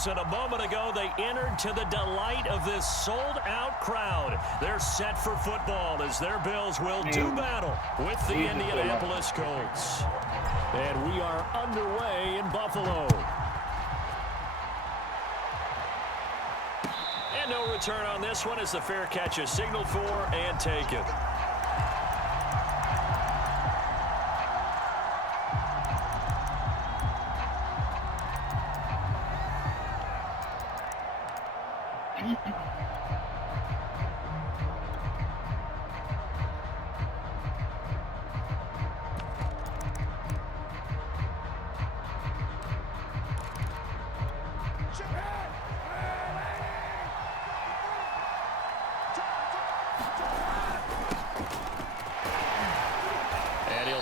Bills, and a moment ago they entered to the delight of this sold-out crowd. They're set for football as their Bills will do battle with the Indianapolis Colts. And we are underway in Buffalo. And no return on this one as the fair catch is signaled for and taken.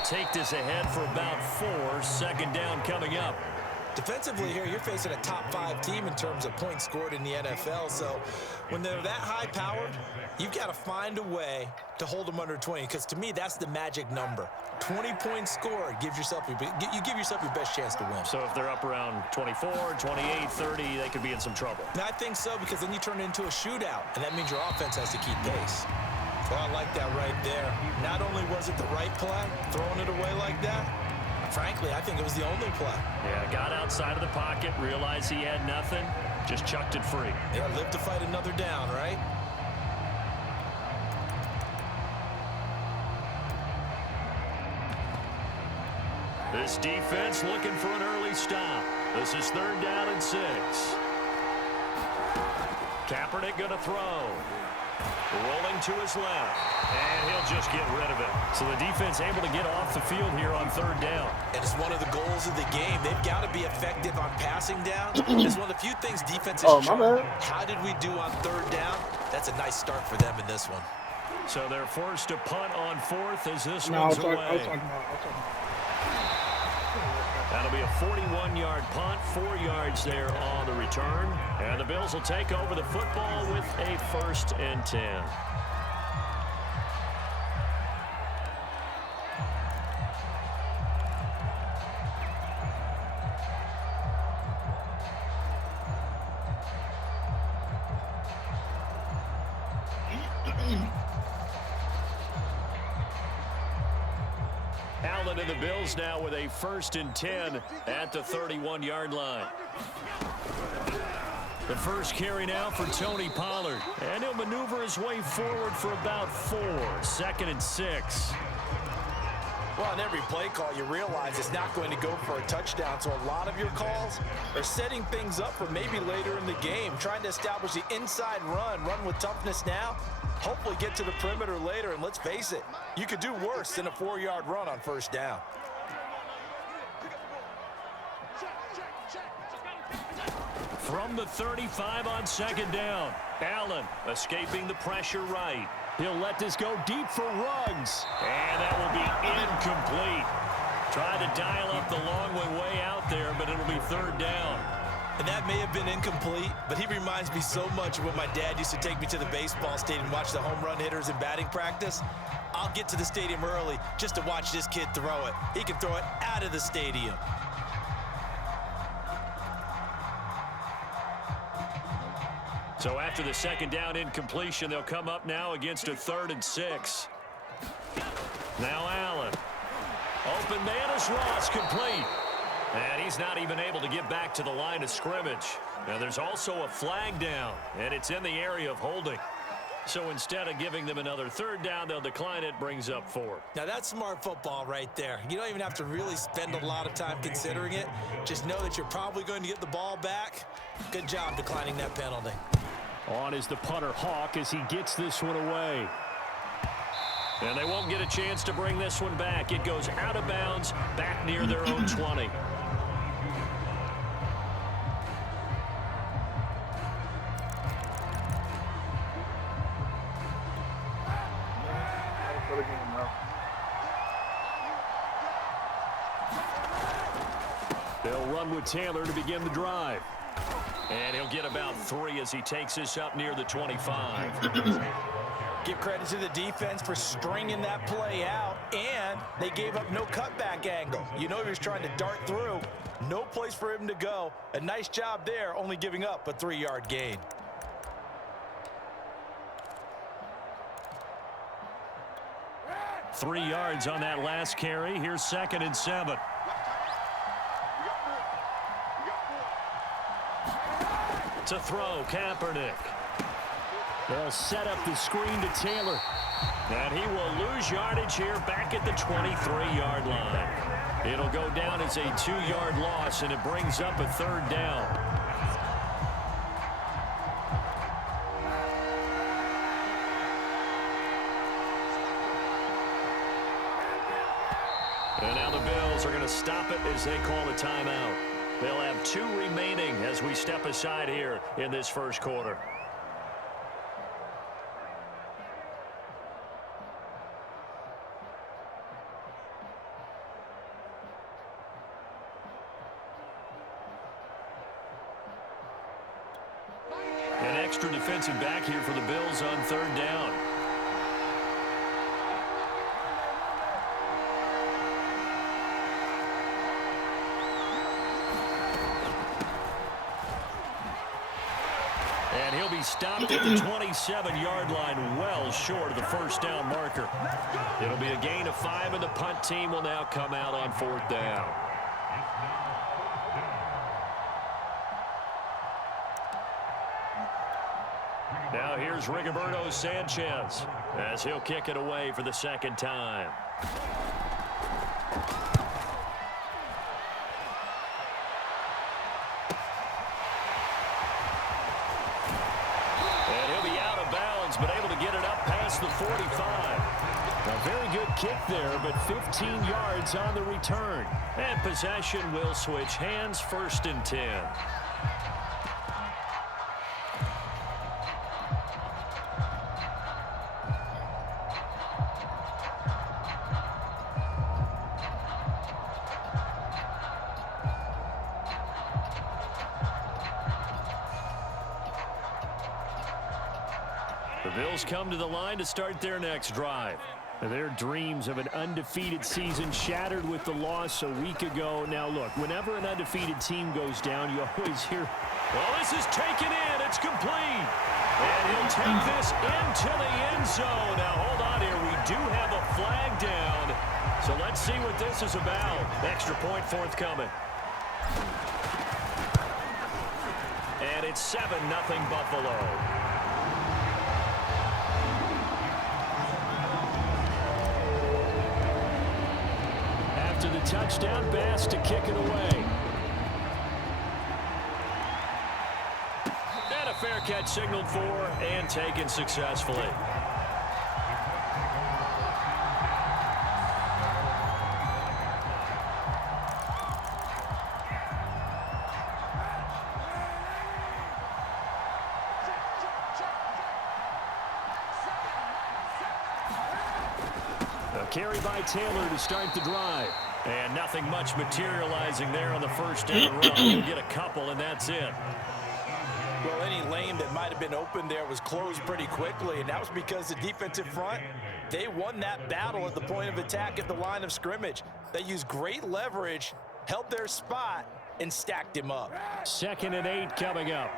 Take this ahead for about 4. Second down coming up. Defensively here, you're facing a top 5 team in terms of points scored in the NFL. So when they're that high powered, you've got to find a way to hold them under 20. Because to me, that's the magic number. 20 points scored gives yourself you give yourself your best chance to win. So if they're up around 24, 28, 30, they could be in some trouble. And I think so, because then you turn it into a shootout, and that means your offense has to keep pace. Well, I like that right there. Not only was it the right play, throwing it away like that, frankly, I think it was the only play. Yeah, got outside of the pocket, realized he had nothing, just chucked it free. Yeah, live to fight another down, right? This defense looking for an early stop. This is 3rd down and 6. Kaepernick going to throw. Rolling to his left, and he'll just get rid of it. So the defense able to get off the field here on 3rd down. And it's one of the goals of the game. They've got to be effective on passing down. It's one of the few things defenses show. How did we do on 3rd down? That's a nice start for them in this one. So they're forced to punt on 4th as this one's away. That'll be a 41-yard punt, 4 yards there on the return. And the Bills will take over the football with a 1st and 10. Allen and the Bills now with a 1st and 10 at the 31-yard line. The first carry now for Tony Pollard. And he'll maneuver his way forward for about 4. 2nd and 6. Well, on every play call, you realize it's not going to go for a touchdown. So a lot of your calls are setting things up for maybe later in the game, trying to establish the inside run with toughness now. Hopefully get to the perimeter later, and let's face it, you could do worse than a 4-yard run on 1st down. From the 35 on 2nd down, Allen escaping the pressure right. He'll let this go deep for Ruggs, and that will be incomplete. Tried to dial up the long way out there, but it'll be 3rd down. And that may have been incomplete, but he reminds me so much of when my dad used to take me to the baseball stadium and watch the home run hitters in batting practice. I'll get to the stadium early just to watch this kid throw it. He can throw it out of the stadium. So after the 2nd down incompletion, they'll come up now against a 3rd and 6. Now Allen. Open man is Ross, complete. And he's not even able to get back to the line of scrimmage. Now there's also a flag down, and it's in the area of holding. So instead of giving them another 3rd down, they'll decline it, brings up 4. Now that's smart football right there. You don't even have to really spend a lot of time considering it. Just know that you're probably going to get the ball back. Good job declining that penalty. On is the punter Hawk as he gets this one away. And they won't get a chance to bring this one back. It goes out of bounds back near their own 20. They'll run with Taylor to begin the drive. And he'll get about 3 as he takes this up near the 25. Give credit to the defense for stringing that play out. And they gave up no cutback angle. You know he was trying to dart through. No place for him to go. A nice job there, only giving up a 3-yard gain. Three yards on that last carry. Here's 2nd and 7. To throw, Kaepernick. They'll set up the screen to Taylor. And he will lose yardage here back at the 23-yard line. It'll go down as a 2-yard loss, and it brings up a 3rd down. And now the Bills are going to stop it as they call a timeout. They'll have 2 remaining as we step aside here in this first quarter. An extra defensive back here for the Bills on 3rd down. And he'll be stopped at the 27-yard line, well short of the 1st down marker. It'll be a gain of 5, and the punt team will now come out on 4th down. Now here's Rigoberto Sanchez as he'll kick it away for the 2nd time. But able to get it up past the 45. A very good kick there, but 15 yards on the return. And possession will switch hands, 1st and 10. The Bills come to the line to start their next drive. Their dreams of an undefeated season shattered with the loss a week ago. Now, look, whenever an undefeated team goes down, you always hear, well, this is taken in. It's complete. And he'll take this into the end zone. Now, hold on here. We do have a flag down. So let's see what this is about. Extra point forthcoming. And it's 7-0 Buffalo. To the touchdown, Bass to kick it away. And a fair catch signaled for and taken successfully. A carry by Taylor to start the drive. And nothing much materializing there on the 1st down run. You'll get a couple, and that's it. Well, any lane that might have been open there was closed pretty quickly, and that was because the defensive front, they won that battle at the point of attack at the line of scrimmage. They used great leverage, held their spot, and stacked him up. 2nd and 8 coming up.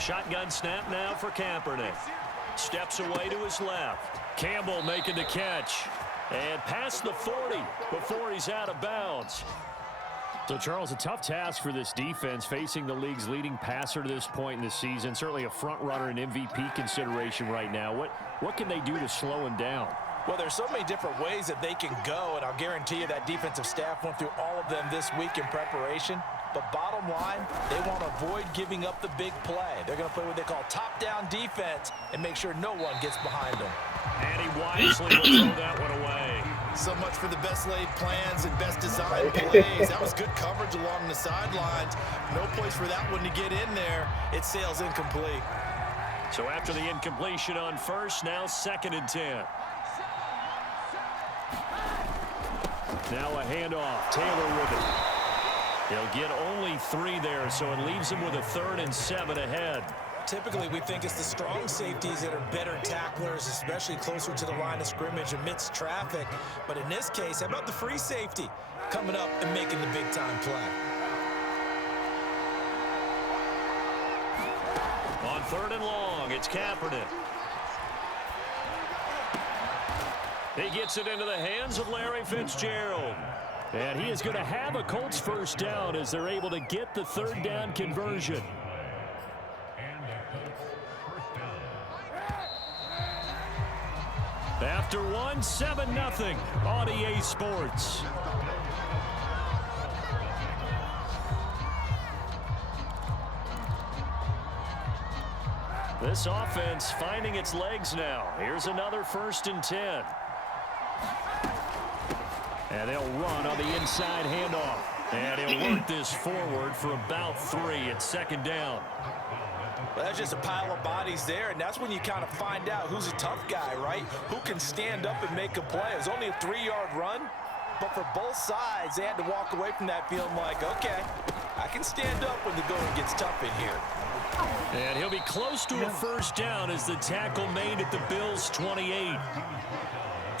Shotgun snap now for Kaepernick. Steps away to his left. Campbell making the catch. And past the 40 before he's out of bounds. So, Charles, a tough task for this defense facing the league's leading passer to this point in the season. Certainly a front runner in MVP consideration right now. What can they do to slow him down? Well, there's so many different ways that they can go, and I'll guarantee you that defensive staff went through all of them this week in preparation. But bottom line, they want to avoid giving up the big play. They're going to play what they call top-down defense and make sure no one gets behind them. And he wisely will throw that one away. So much for the best laid plans and best designed plays. That was good coverage along the sidelines. No place for that one to get in there. It sails incomplete. So after the incompletion on 1st, now 2nd and 10. Now a handoff. Taylor with it. He'll get only 3 there, so it leaves him with a 3rd and 7 ahead. Typically, we think it's the strong safeties that are better tacklers, especially closer to the line of scrimmage amidst traffic. But in this case, how about the free safety coming up and making the big-time play? On 3rd and long, it's Kaepernick. He gets it into the hands of Larry Fitzgerald. And he is going to have a Colts first down as they're able to get the 3rd down conversion. After one, 7-0 on EA Sports. This offense finding its legs now. Here's another 1st and 10. And they'll run on the inside handoff. And he'll work this forward for about 3 at 2nd down. Well, that's just a pile of bodies there, and that's when you kind of find out who's a tough guy, right? Who can stand up and make a play. It was only a 3-yard run, but for both sides, they had to walk away from that feeling like, okay, I can stand up when the going gets tough in here. And he'll be close to a 1st down as the tackle made at the Bills' 28.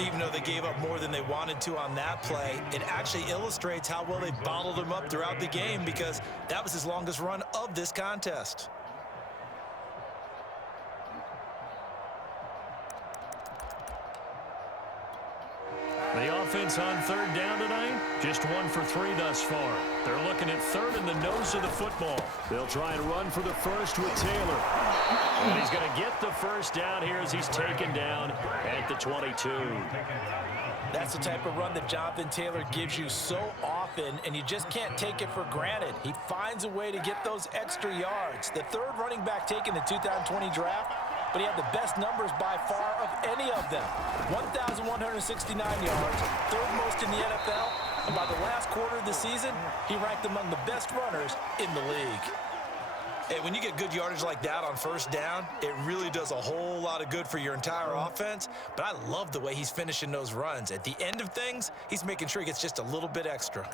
Even though they gave up more than they wanted to on that play, it actually illustrates how well they bottled him up throughout the game because that was his longest run of this contest. The offense on 3rd down tonight, just 1 for 3 thus far. They're looking at 3rd in the nose of the football. They'll try and run for the 1st with Taylor. And he's going to get the 1st down here as he's taken down at the 22. That's the type of run that Jonathan Taylor gives you so often, and you just can't take it for granted. He finds a way to get those extra yards. The 3rd running back taken in the 2020 draft, but he had the best numbers by far of any of them. 1,169 yards, 3rd most in the NFL, and by the last quarter of the season, he ranked among the best runners in the league. Hey, when you get good yardage like that on 1st down, it really does a whole lot of good for your entire offense, but I love the way he's finishing those runs. At the end of things, he's making sure he gets just a little bit extra.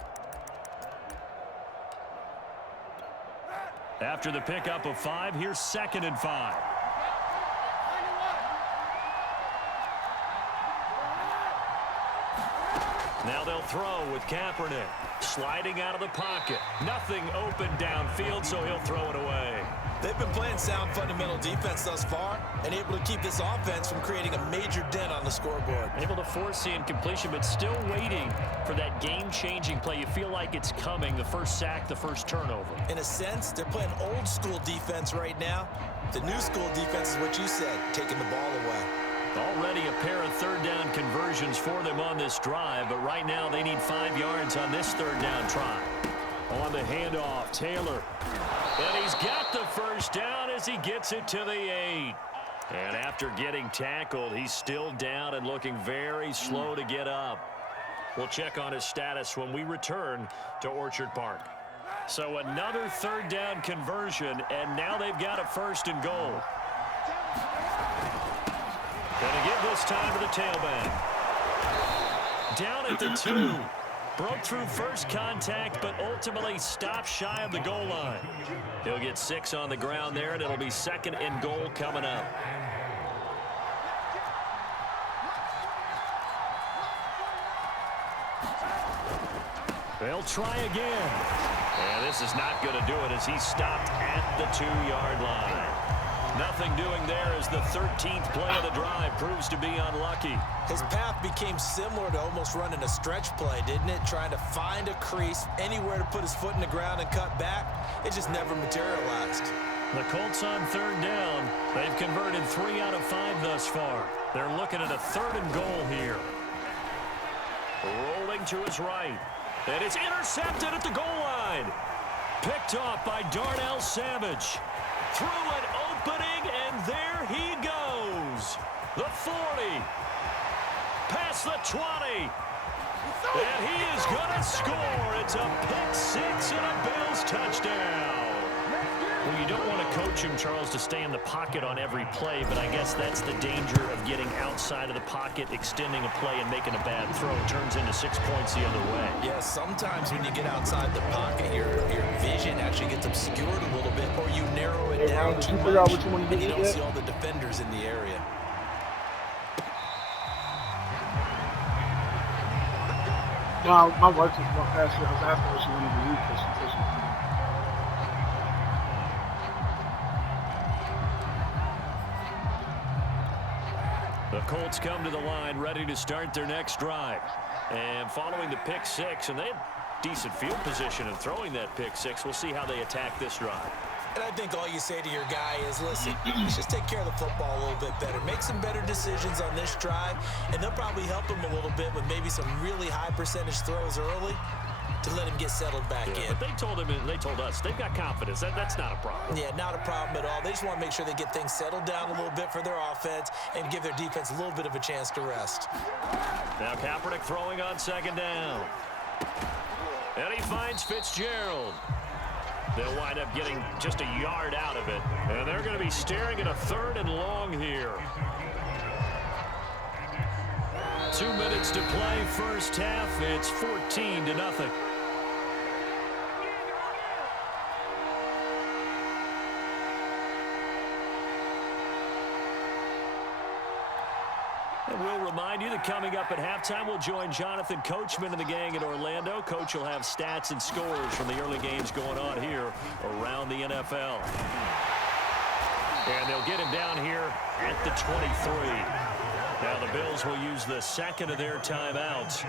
After the pickup of 5, here's 2nd and 5. Now they'll throw with Kaepernick. Sliding out of the pocket. Nothing open downfield, so he'll throw it away. They've been playing sound fundamental defense thus far and able to keep this offense from creating a major dent on the scoreboard. Able to force the incompletion, but still waiting for that game-changing play. You feel like it's coming, the 1st sack, the 1st turnover. In a sense, they're playing old-school defense right now. The new-school defense is what you said, taking the ball away. Already a pair of 3rd down conversions for them on this drive, but right now they need 5 yards on this 3rd down try. On the handoff, Taylor. And he's got the 1st down as he gets it to the 8. And after getting tackled, he's still down and looking very slow to get up. We'll check on his status when we return to Orchard Park. So another 3rd down conversion, and now they've got a 1st and goal. Going to give this time to the tailback. Down at the 2. Broke through first contact, but ultimately stopped shy of the goal line. He'll get 6 on the ground there, and it'll be 2nd and goal coming up. They'll try again. And this is not going to do it as he stopped at the 2-yard line. Nothing doing there as the 13th play of the drive proves to be unlucky. His path became similar to almost running a stretch play, didn't it? Trying to find a crease, anywhere to put his foot in the ground and cut back. It just never materialized. The Colts on 3rd down. They've converted 3 out of 5 thus far. They're looking at a 3rd and goal here. Rolling to his right. And it's intercepted at the goal line. Picked off by Darnell Savage. Through an opening, and there he goes. The 40. Past the 20. And he is going to score. It's a pick 6 and a Bills touchdown. Well, you don't want to coach him, Charles, to stay in the pocket on every play, but I guess that's the danger of getting outside of the pocket, extending a play, and making a bad throw. Turns into 6 points the other way. Yeah, sometimes when you get outside the pocket, your vision actually gets obscured a little bit, or you narrow it down too much, and you don't see all the defenders in the area. No, my wife just walked past her. I was asking what she wanted to eat because she said she was hungry. The Colts come to the line, ready to start their next drive. And following the pick six, and they had decent field position in throwing that pick six. We'll see how they attack this drive. And I think all you say to your guy is, listen, let's just take care of the football a little bit better. Make some better decisions on this drive, and they'll probably help him a little bit with maybe some really high percentage throws early to let him get settled back in. But they told him, and they told us, they've got confidence. That's not a problem. Yeah, not a problem at all. They just want to make sure they get things settled down a little bit for their offense and give their defense a little bit of a chance to rest. Now Kaepernick throwing on second down. And he finds Fitzgerald. They'll wind up getting just a yard out of it. And they're going to be staring at a 3rd and long here. 2 minutes to play, first half. It's 14-0. And we'll remind you that coming up at halftime, we'll join Jonathan Coachman and the gang in Orlando. Coach will have stats and scores from the early games going on here around the NFL. And they'll get him down here at the 23. Now the Bills will use the second of their timeouts.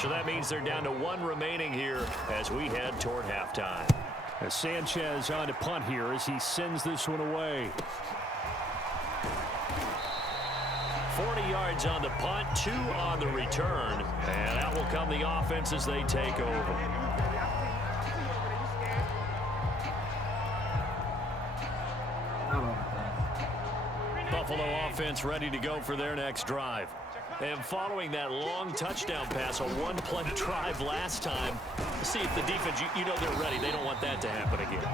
So that means they're down to 1 remaining here as we head toward halftime. As Sanchez on to punt here as he sends this one away. 40 yards on the punt, 2 on the return. And out will come the offense as they take over. Buffalo offense ready to go for their next drive. And following that long touchdown pass, a one-play drive last time, see if the defense, you know they're ready. They don't want that to happen again.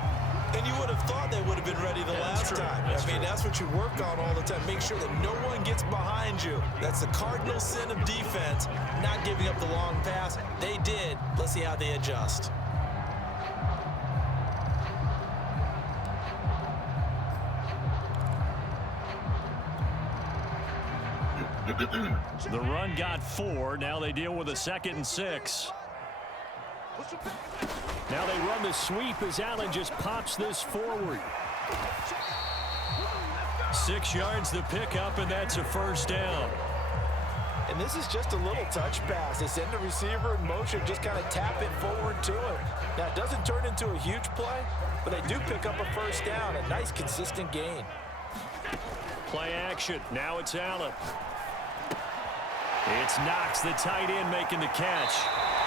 And you would have thought they would have been ready the last time. I mean, that's what you work on all the time. Make sure that no one gets behind you. That's the cardinal sin of defense, not giving up the long pass. They did. Let's see how they adjust. The run got 4. Now they deal with a 2nd and 6. Now they run the sweep as Allen just pops this forward. 6 yards the pickup, and that's a first down. And this is just a little touch pass. They send the receiver in motion, just kind of tap it forward to him. Now, it doesn't turn into a huge play, but they do pick up a first down. A nice, consistent gain. Play action. Now it's Allen. It's Knox, the tight end, making the catch.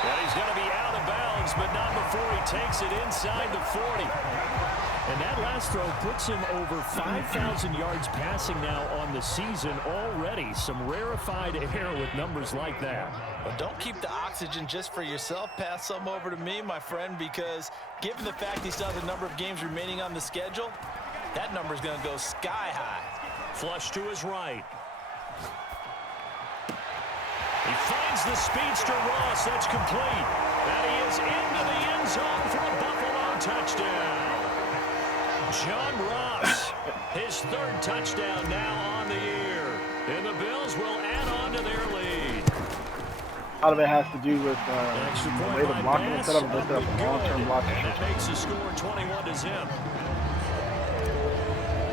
And he's going to be out of bounds, but not before he takes it inside the 40. And that last throw puts him over 5,000 yards passing now on the season already. Some rarefied air with numbers like that. Well, don't keep the oxygen just for yourself. Pass some over to me, my friend, because given the fact he still has a number of games remaining on the schedule, that number is going to go sky high. Flush to his right. He finds the speedster Ross. That's complete. And he is into the end zone for a Buffalo touchdown. John Ross, his 3rd touchdown now on the year. And the Bills will add on to their lead. A lot of it has to do with the way the blocking is set up. They set up a long-term blocking. And that makes the score 21-0.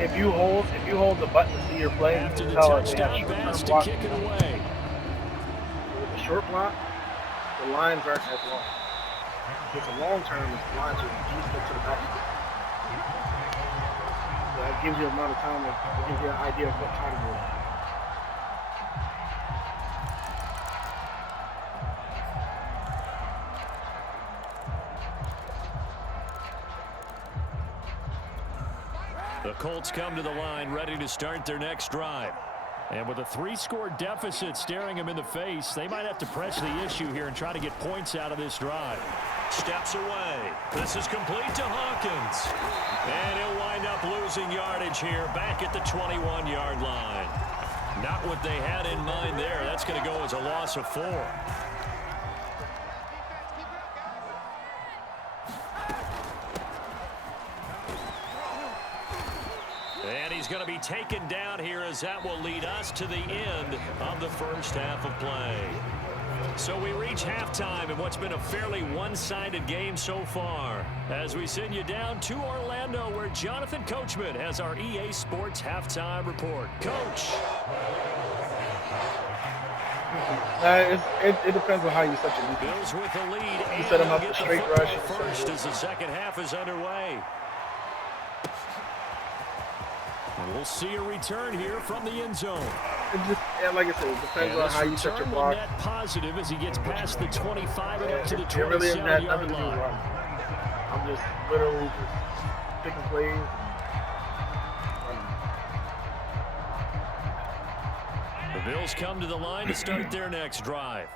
If you hold the button to see your play, After you the can tell touchdown it pass to blocking. kick it away. With the short block, the lines aren't as long. With the long term, the lines are deep into the back. So that gives you an amount of time, it gives you an idea of what time it is. The Colts come to the line ready to start their next drive. And with a 3-score deficit staring them in the face, they might have to press the issue here and try to get points out of this drive. Steps away. This is complete to Hawkins. And he'll wind up losing yardage here back at the 21-yard line. Not what they had in mind there. That's going to go as a loss of 4. And he's going to be taken down here as that will lead us to the end of the first half of play. So we reach halftime in what's been a fairly one-sided game so far. As we send you down to Orlando, where Jonathan Coachman has our EA Sports halftime report. Coach. It depends on how you set your defense. Bills with the lead. You set them up for straight rush. First as the second half is underway. We'll see a return here from the end zone. Like I said, it depends on how you set your block. Net positive as he gets past the 25 and up to the It really isn't that nothing 27-yard to do line. wrong. I'm just literally just picking plays and running. The Bills come to the line to start their next drive.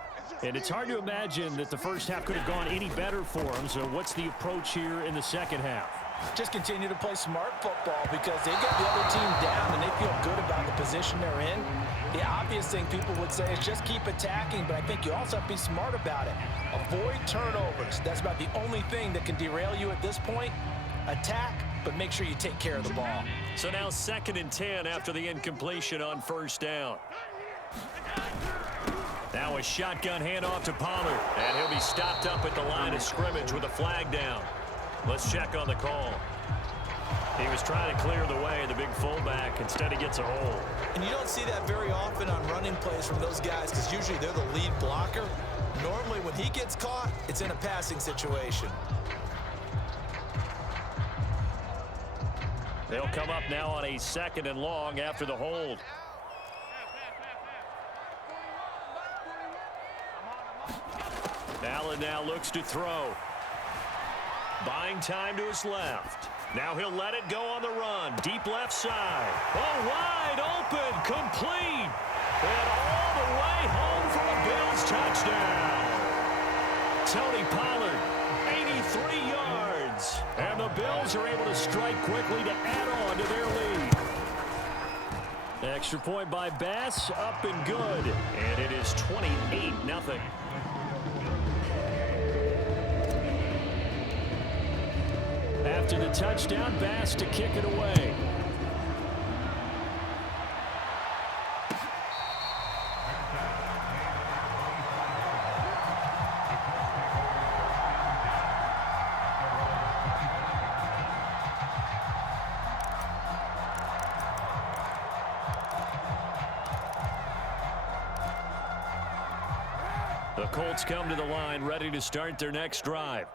And it's hard to imagine that the first half could have gone any better for them. So what's the approach here in the second half? Just continue to play smart football because they've got the other team down and they feel good about the position they're in. The obvious thing people would say is just keep attacking, but I think you also have to be smart about it. Avoid turnovers. That's about the only thing that can derail you at this point. Attack, but make sure you take care of the ball. So now 2nd and 10 after the incompletion on first down. Now a shotgun handoff to Pollard, and he'll be stopped up at the line of scrimmage with a flag down. Let's check on the call. He was trying to clear the way, the big fullback. Instead, he gets a hole. And you don't see that very often on running plays from those guys because usually they're the lead blocker. Normally, when he gets caught, it's in a passing situation. They'll come up now on a 2nd and long after the hold. Allen now looks to throw. Buying time to his left. Now he'll let it go on the run. Deep left side. Oh, wide open. Complete. And all the way home for a Bills touchdown. Tony Pollard, 83 yards. And the Bills are able to strike quickly to add on to their lead. Extra point by Bass, up and good. And it is 28-0. After the touchdown, Bass to kick it away. The Colts come to the line, ready to start their next drive.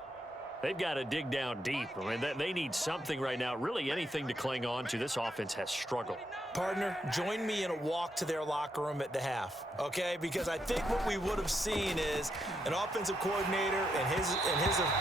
They've got to dig down deep. I mean, they need something right now, really anything to cling on to. This offense has struggled. Partner, join me in a walk to their locker room at the half, okay? Because I think what we would have seen is an offensive coordinator and his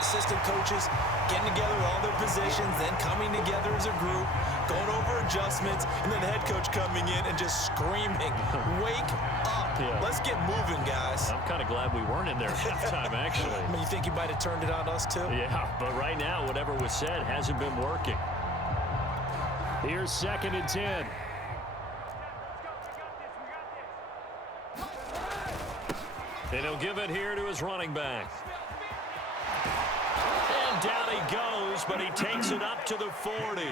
assistant coaches getting together all their positions, then coming together as a group, going over adjustments, and then the head coach coming in and just screaming, wake up. Yeah. Let's get moving, guys. I'm kind of glad we weren't in there at halftime, actually. I mean, you think you might have turned it on us, too? Yeah, but right now, whatever was said hasn't been working. Here's 2nd and 10. And he'll give it here to his running back. And down he goes, but he takes it up to the 40.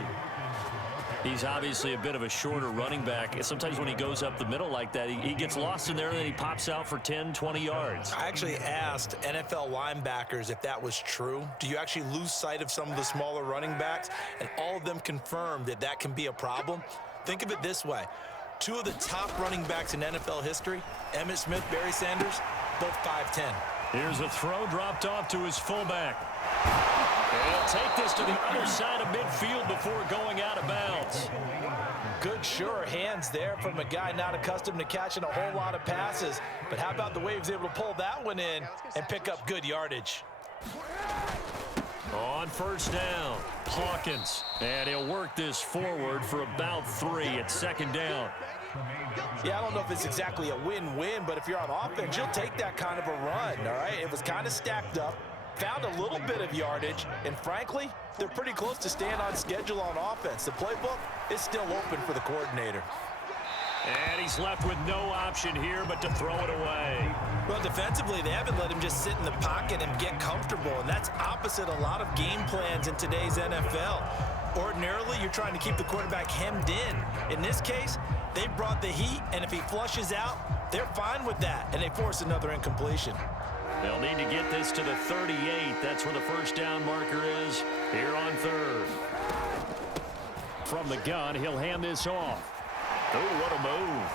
He's obviously a bit of a shorter running back. Sometimes when he goes up the middle like that, he gets lost in there and then he pops out for 10, 20 yards. I actually asked NFL linebackers if that was true. Do you actually lose sight of some of the smaller running backs? And all of them confirmed that that can be a problem. Think of it this way. 2 of the top running backs in NFL history, Emmitt Smith, Barry Sanders, both 5'10". Here's a throw dropped off to his fullback. And he'll take this to the other side of midfield before going out of bounds. Good, sure hands there from a guy not accustomed to catching a whole lot of passes. But how about the way he was able to pull that one in and pick up good yardage? On first down, Hawkins. And he'll work this forward for about 3 at 2nd down. Yeah, I don't know if it's exactly a win-win, but if you're on offense, you'll take that kind of a run, all right? It was kind of stacked up. found a little bit of yardage, and frankly, they're pretty close to staying on schedule on offense. The playbook is still open for the coordinator. And he's left with no option here but to throw it away. Well, defensively, they haven't let him just sit in the pocket and get comfortable, and that's opposite a lot of game plans in today's NFL. Ordinarily, you're trying to keep the quarterback hemmed in. In this case, they brought the heat, and if he flushes out, they're fine with that, and they force another incompletion. They'll need to get this to the 38. That's where the first down marker is here on third. From the gun, he'll hand this off. Oh, what a move.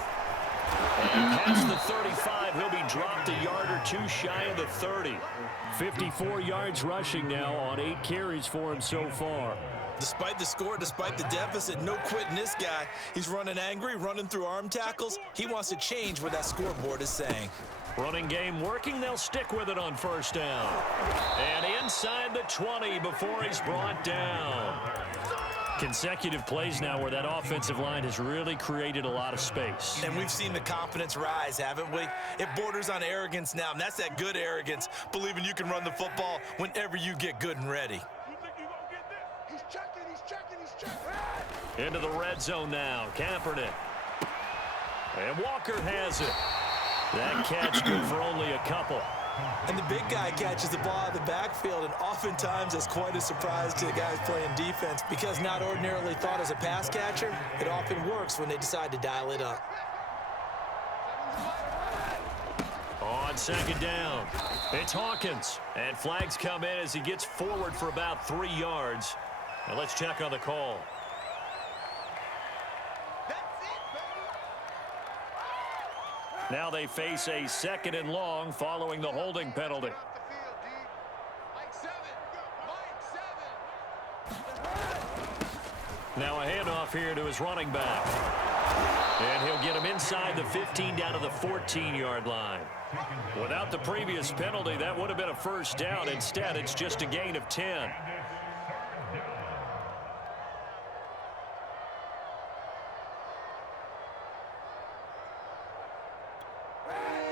And past the 35, he'll be dropped a yard or two shy of the 30. 54 yards rushing now on 8 carries for him so far. Despite the score, despite the deficit, no quitting this guy. He's running angry, running through arm tackles. He wants to change what that scoreboard is saying. Running game working. They'll stick with it on first down. And inside the 20 before he's brought down. Consecutive plays now where that offensive line has really created a lot of space. And we've seen the confidence rise, haven't we? It borders on arrogance now, and that's that good arrogance, believing you can run the football whenever you get good and ready. He's checking. Into the red zone now. Kaepernick. And Walker has it. That catch good for only a couple. And the big guy catches the ball out of the backfield, and oftentimes that's quite a surprise to the guys playing defense because not ordinarily thought as a pass catcher, it often works when they decide to dial it up. On second down, it's Hawkins. And flags come in as he gets forward for about 3 yards. Now let's check on the call. Now they face a 2nd and long following the holding penalty. Now a handoff here to his running back. And he'll get him inside the 15 down to the 14-yard line. Without the previous penalty, that would have been a first down. Instead, it's just a gain of 10.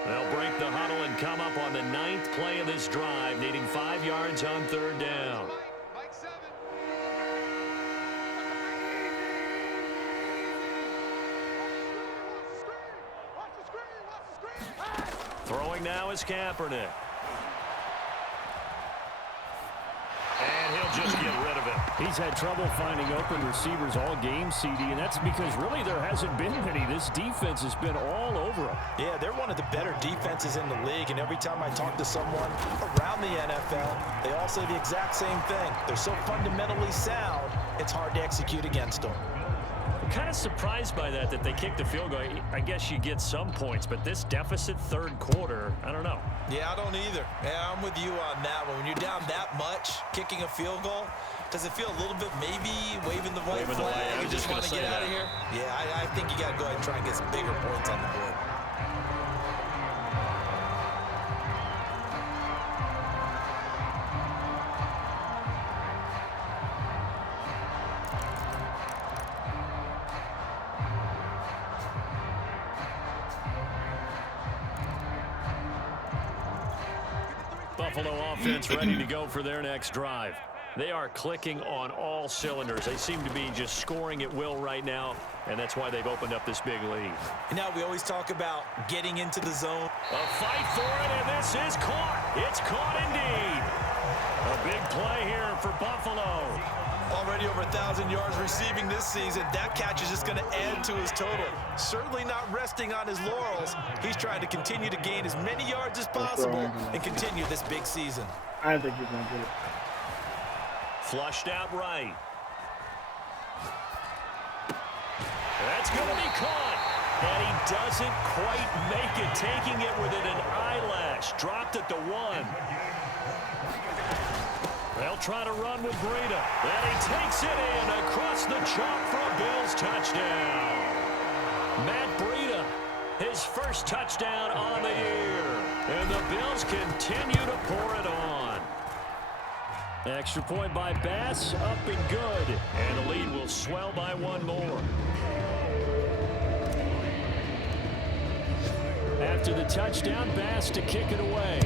They'll break the huddle and come up on the 9th play of this drive, needing 5 yards on third down. Throwing now is Kaepernick. And he'll just get rid of it. He's had trouble finding open receivers all game, CD, and that's because really there hasn't been many. This defense has been all over him. Yeah, they're one of the better defenses in the league, and every time I talk to someone around the NFL, they all say the exact same thing. They're so fundamentally sound, it's hard to execute against them. I'm kind of surprised by that they kicked the field goal. I guess you get some points, but this deficit third quarter, I don't know. Yeah, I don't either. Yeah, I'm with you on that one. When you're down that much, kicking a field goal, does it feel a little bit maybe waving the white flag? You just want to get out of here? Yeah, I think you got to go ahead and try and get some bigger points on the board. Buffalo offense ready to go for their next drive. They are clicking on all cylinders. They seem to be just scoring at will right now, and that's why they've opened up this big lead. And now we always talk about getting into the zone. A fight for it, and this is caught. It's caught indeed. A big play here for Buffalo. Already over 1,000 yards receiving this season. That catch is just going to add to his total. Certainly not resting on his laurels. He's trying to continue to gain as many yards as possible and continue this big season. I think he's going to get it. Flushed out right. That's going to be caught. And he doesn't quite make it, taking it within an eyelash. Dropped at the 1. They'll try to run with Breida. And he takes it in across the chalk for a Bills touchdown. Matt Breida, his first touchdown on the year. And the Bills continue to pour it on. Extra point by Bass, up and good. And the lead will swell by 1 more. After the touchdown, Bass to kick it away.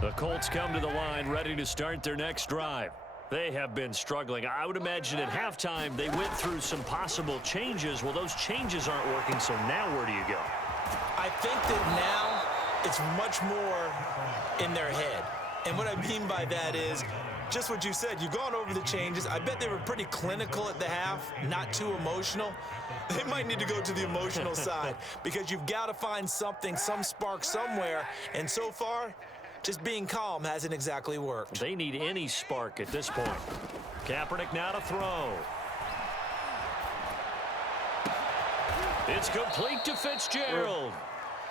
The Colts come to the line ready to start their next drive. They have been struggling. I would imagine at halftime they went through some possible changes. Well, those changes aren't working, so now where do you go? I think that now it's much more in their head. And what I mean by that is just what you said. You've gone over the changes. I bet they were pretty clinical at the half, not too emotional. They might need to go to the emotional side because you've got to find something, some spark somewhere. And so far, just being calm hasn't exactly worked. They need any spark at this point. Kaepernick now to throw. It's complete to Fitzgerald.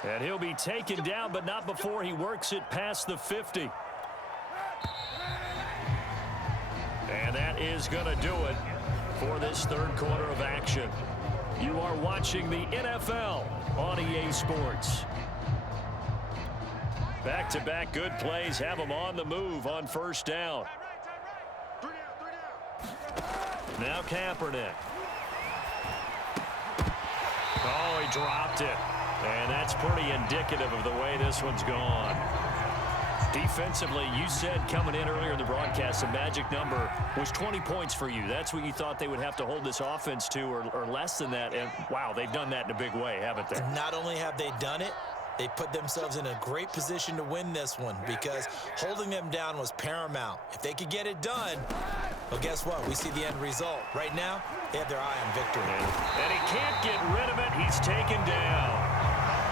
And he'll be taken down, but not before he works it past the 50. And that is going to do it for this third quarter of action. You are watching the NFL on EA Sports. Back-to-back good plays have them on the move on first down. Now Kaepernick. Oh, he dropped it. And that's pretty indicative of the way this one's gone. Defensively, you said coming in earlier in the broadcast, the magic number was 20 points for you. That's what you thought they would have to hold this offense to, or less than that. And, wow, they've done that in a big way, haven't they? Not only have they done it, they put themselves in a great position to win this one because holding them down was paramount. If they could get it done, well, guess what? We see the end result. Right now, they have their eye on victory. And he can't get rid of it. He's taken down.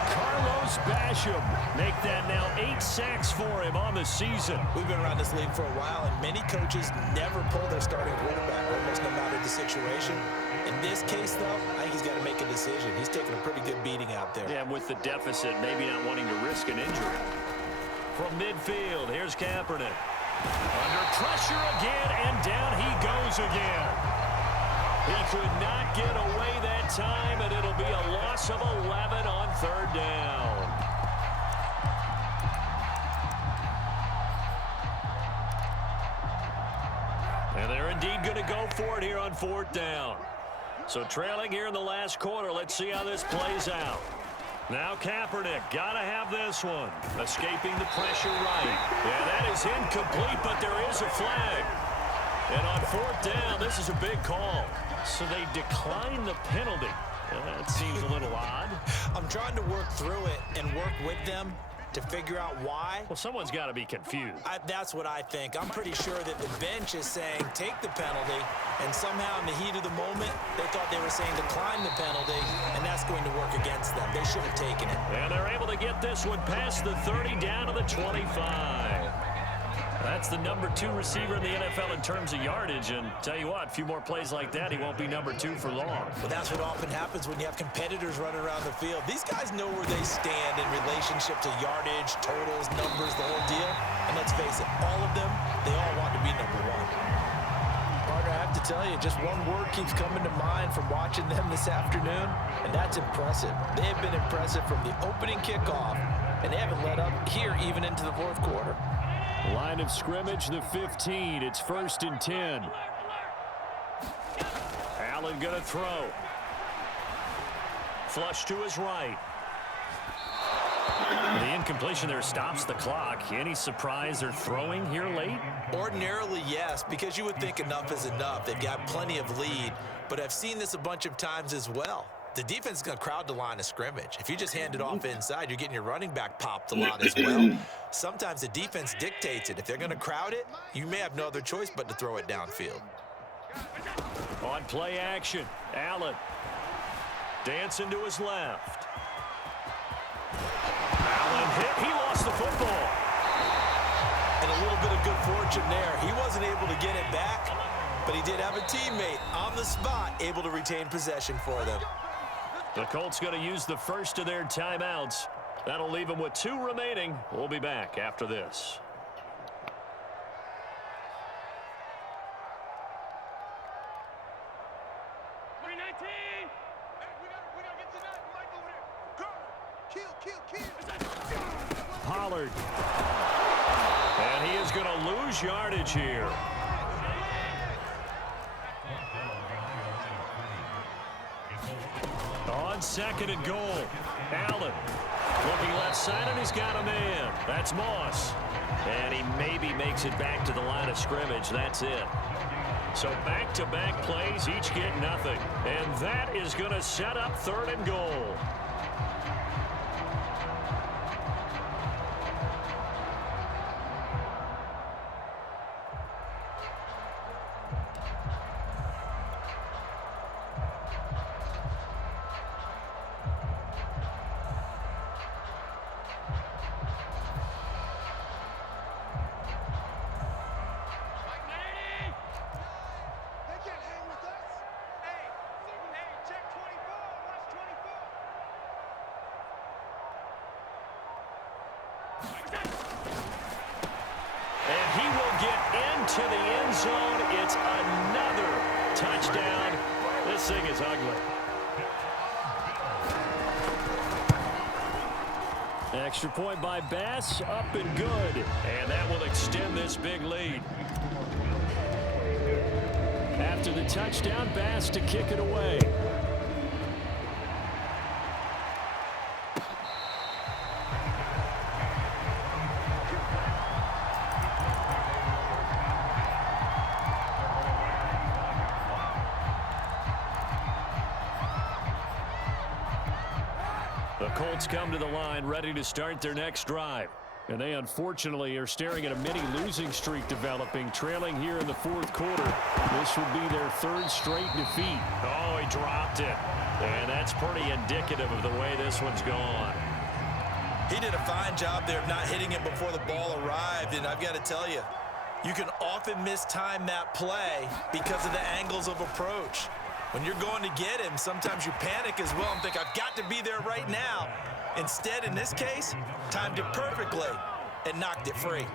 Carlos Basham make that now 8 sacks for him on the season. We've been around this league for a while, and many coaches never pull their starting quarterback, almost no matter the situation. In this case, though, I think he's got to make a decision. He's taking a pretty good beating out there. Yeah, with the deficit, maybe not wanting to risk an injury. From midfield, here's Kaepernick. Under pressure again, and down he goes again. He could not get away that time, and it'll be a loss of 11 on third down. And they're indeed going to go for it here on fourth down. So trailing here in the last quarter, let's see how this plays out. Now Kaepernick, got to have this one. Escaping the pressure right. Yeah, that is incomplete, but there is a flag. And on fourth down, this is a big call. So they decline the penalty. Well, that seems a little odd. I'm trying to work through it and work with them to figure out why. Well, someone's got to be confused. That's what I think. I'm pretty sure that the bench is saying take the penalty, and somehow in the heat of the moment, they thought they were saying decline the penalty, and that's going to work against them. They should have taken it. And they're able to get this one past the 30 down to the 25. That's the number 2 receiver in the NFL in terms of yardage. And tell you what, a few more plays like that, he won't be number 2 for long. Well, that's what often happens when you have competitors running around the field. These guys know where they stand in relationship to yardage, totals, numbers, the whole deal. And let's face it, all of them, they all want to be number 1. Partner, I have to tell you, just one word keeps coming to mind from watching them this afternoon, and that's impressive. They have been impressive from the opening kickoff, and they haven't let up here even into the fourth quarter. Line of scrimmage, the 15. It's 1st and 10. Allen going to throw. Flush to his right. The incompletion there stops the clock. Any surprise they're throwing here late? Ordinarily, yes, because you would think enough is enough. They've got plenty of lead, but I've seen this a bunch of times as well. The defense is going to crowd the line of scrimmage. If you just hand it off inside, you're getting your running back popped a lot as well. Sometimes the defense dictates it. If they're going to crowd it, you may have no other choice but to throw it downfield. On play action, Allen dancing to his left. Allen hit. He lost the football. And a little bit of good fortune there. He wasn't able to get it back, but he did have a teammate on the spot able to retain possession for them. The Colts going to use the first of their timeouts. That'll leave them with 2 remaining. We'll be back after this. Pollard. And he is going to lose yardage here. On On 2nd and goal, Allen looking left side, and he's got a man. That's Moss. And he maybe makes it back to the line of scrimmage. That's it. So back-to-back plays, each get nothing. And that is going to set up 3rd and goal. And he will get into the end zone. It's another touchdown. This thing is ugly. Extra point by Bass, up and good. And that will extend this big lead. After the touchdown, Bass to kick it away. The Colts come to the line ready to start their next drive. And they unfortunately are staring at a mini losing streak developing, trailing here in the 4th quarter. This would be their 3rd straight defeat. Oh, he dropped it. And that's pretty indicative of the way this one's gone. He did a fine job there of not hitting it before the ball arrived, and I've got to tell you, you can often mistime that play because of the angles of approach. When you're going to get him, sometimes you panic as well and think, I've got to be there right now. Instead, in this case, timed it perfectly and knocked it free.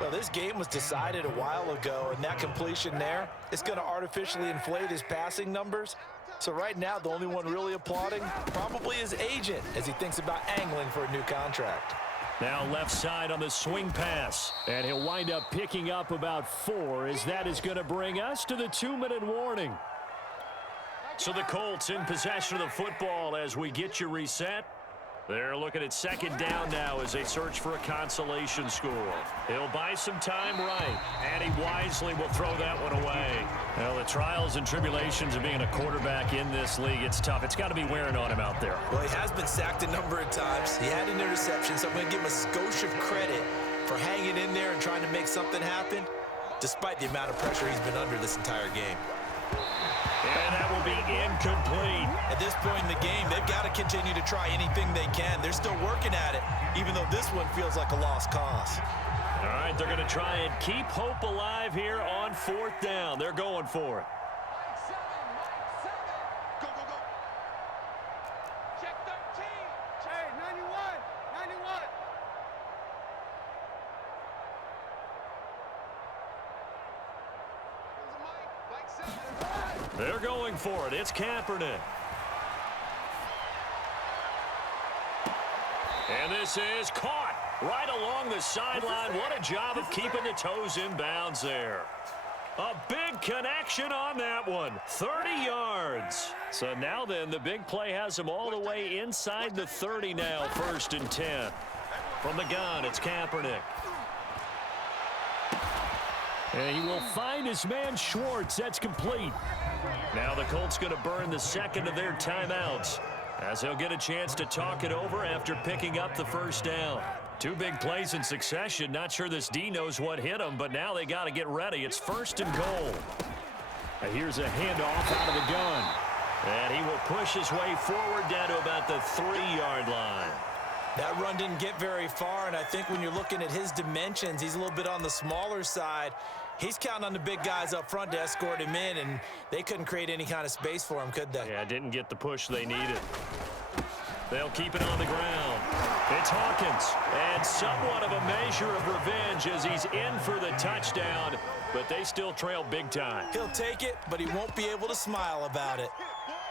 Well, this game was decided a while ago, and that completion there, it's going to artificially inflate his passing numbers. So right now, the only one really applauding probably his agent as he thinks about angling for a new contract. Now left side on the swing pass. And he'll wind up picking up about 4 as that is going to bring us to the 2-minute warning. So the Colts in possession of the football as we get you reset. They're looking at 2nd down now as they search for a consolation score. He'll buy some time right, and he wisely will throw that one away. Well, the trials and tribulations of being a quarterback in this league, it's tough. It's got to be wearing on him out there. Well, he has been sacked a number of times. He had an interception, so I'm going to give him a skosh of credit for hanging in there and trying to make something happen, despite the amount of pressure he's been under this entire game. And that will be incomplete. At this point in the game, they've got to continue to try anything they can. They're still working at it, even though this one feels like a lost cause. All right, they're going to try and keep hope alive here on 4th down. They're going for it. Go, go, go. Check 13. Hey, 91. 91. They're going for it. It's Kaepernick. And this is caught right along the sideline. What a job of keeping the toes in bounds there. A big connection on that one. 30 yards. So now then, the big play has them all the way inside the 30 now, 1st and 10. From the gun, it's Kaepernick. And he will find his man Schwartz. That's complete. Now the Colts going to burn the 2nd of their timeouts as they'll get a chance to talk it over after picking up the 1st down. 2 big plays in succession. Not sure this D knows what hit him, but now they got to get ready. It's 1st and goal. And here's a handoff out of the gun. And he will push his way forward down to about the 3-yard line. That run didn't get very far, and I think when you're looking at his dimensions, he's a little bit on the smaller side. He's counting on the big guys up front to escort him in, and they couldn't create any kind of space for him, could they? Yeah, didn't get the push they needed. They'll keep it on the ground. It's Hawkins, and somewhat of a measure of revenge as he's in for the touchdown, but they still trail big time. He'll take it, but he won't be able to smile about it.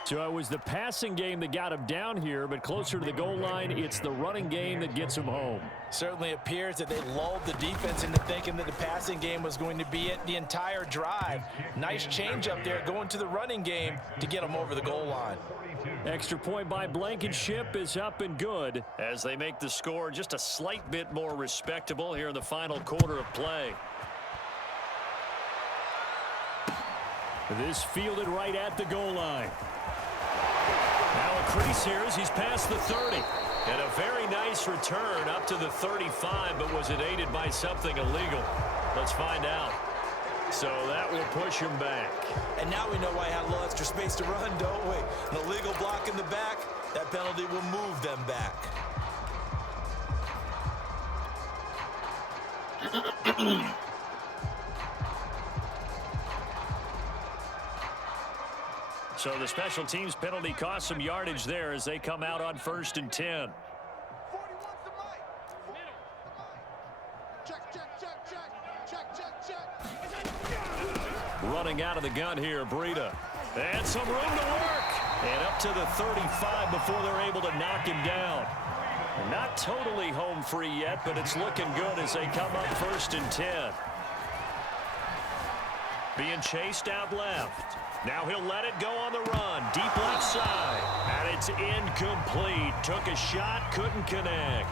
So it was the passing game that got him down here, but closer to the goal line, it's the running game that gets him home. Certainly appears that they lulled the defense into thinking that the passing game was going to be it the entire drive. Nice change up there going to the running game to get them over the goal line. Extra point by Blankenship is up and good as they make the score just a slight bit more respectable here in the final quarter of play. This fielded right at the goal line. Now a crease here as he's past the 30. And a very nice return up to the 35, but was it aided by something illegal? Let's find out. So that will push him back. And now we know why he had a little extra space to run, don't we? An illegal block in the back, that penalty will move them back. So the special teams penalty cost some yardage there as they come out on 1st and 10. 41's the mic. Check. Running out of the gun here, Breida. And some room to work. And up to the 35 before they're able to knock him down. Not totally home free yet, but it's looking good as they come up 1st and 10. Being chased out left. Now he'll let it go on the run. Deep left side. And it's incomplete. Took a shot, couldn't connect.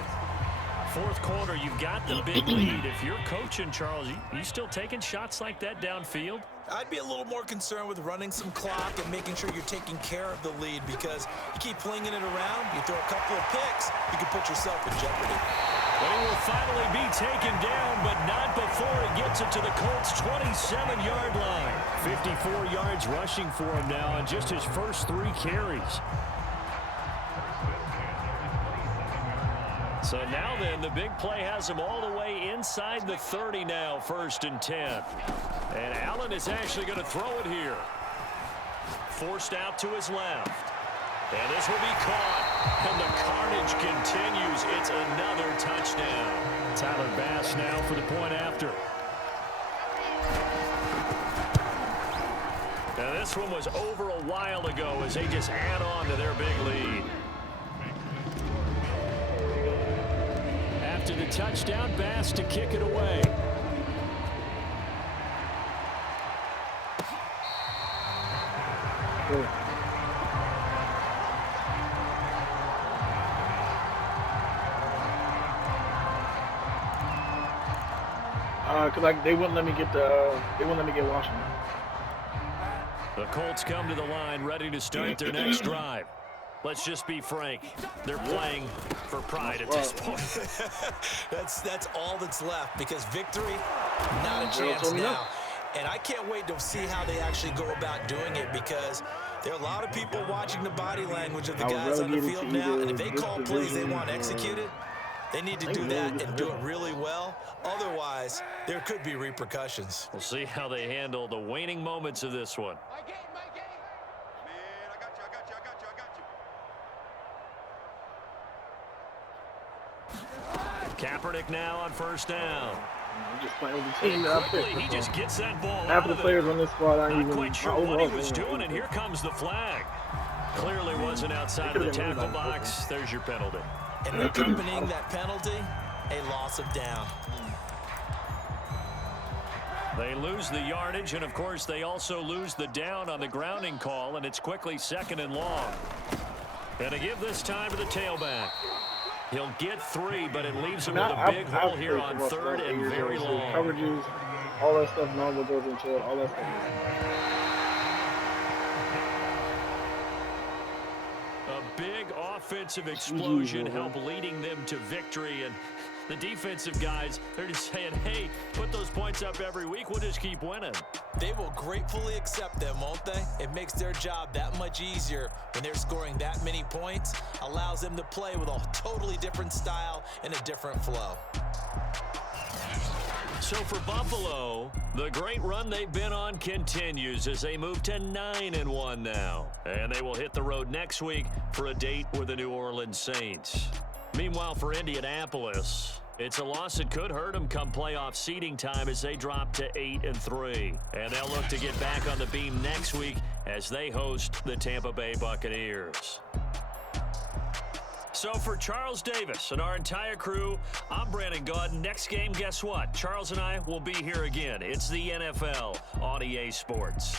Fourth quarter, you've got the big lead. If you're coaching, Charles, you still taking shots like that downfield? I'd be a little more concerned with running some clock and making sure you're taking care of the lead, because you keep flinging it around, you throw a couple of picks, you can put yourself in jeopardy. But he will finally be taken down, but not before he gets it to the Colts' 27-yard line. 54 yards rushing for him now on just his first 3 carries. So now then, the big play has him all the way inside the 30 now, 1st and 10. And Allen is actually going to throw it here. Forced out to his left. And this will be caught. And the carnage continues. It's another touchdown. Tyler Bass now for the point after. Now this one was over a while ago as they just add on to their big lead. After the touchdown, Bass to kick it away. Cool. Cause they wouldn't let me get Washington. The Colts come to the line ready to start their next drive. Let's just be frank. They're playing for pride at this point. That's all that's left, because victory, not a chance now. And I can't wait to see how they actually go about doing it, because there are a lot of people watching the body language of the guys on the field now, and if they call plays they want executed, they need to do that and do it really well. Otherwise, there could be repercussions. We'll see how they handle the waning moments of this one. My game. Man, I got you. Kaepernick now on 1st down. Just playing with the team that I picked. He just gets that ball Half out of the players on this squad aren't Not even quite sure what he was doing, and here comes the flag. Clearly wasn't outside of the tackle box. There's your penalty. And accompanying that penalty, a loss of down. They lose the yardage, and of course they also lose the down on the grounding call, and it's quickly 2nd and long. And to give this time to the tailback. He'll get 3, but it leaves him with a big hole here on 3rd and very long. Coverages, all that stuff normally goes into it, all that stuff. A big offensive explosion helped leading them to victory, and the defensive guys, they're just saying, hey, put those points up every week, we'll just keep winning. They will gratefully accept them, won't they? It makes their job that much easier when they're scoring that many points. Allows them to play with a totally different style and a different flow. So for Buffalo, the great run they've been on continues as they move to 9-1 now. And they will hit the road next week for a date with the New Orleans Saints. Meanwhile, for Indianapolis, It's a loss that could hurt them come playoff seeding time as they drop to 8-3. And they'll look to get back on the beam next week as they host the Tampa Bay Buccaneers. So for Charles Davis and our entire crew, I'm Brandon Gaudin. Next game, guess what? Charles and I will be here again. It's the NFL on EA Sports.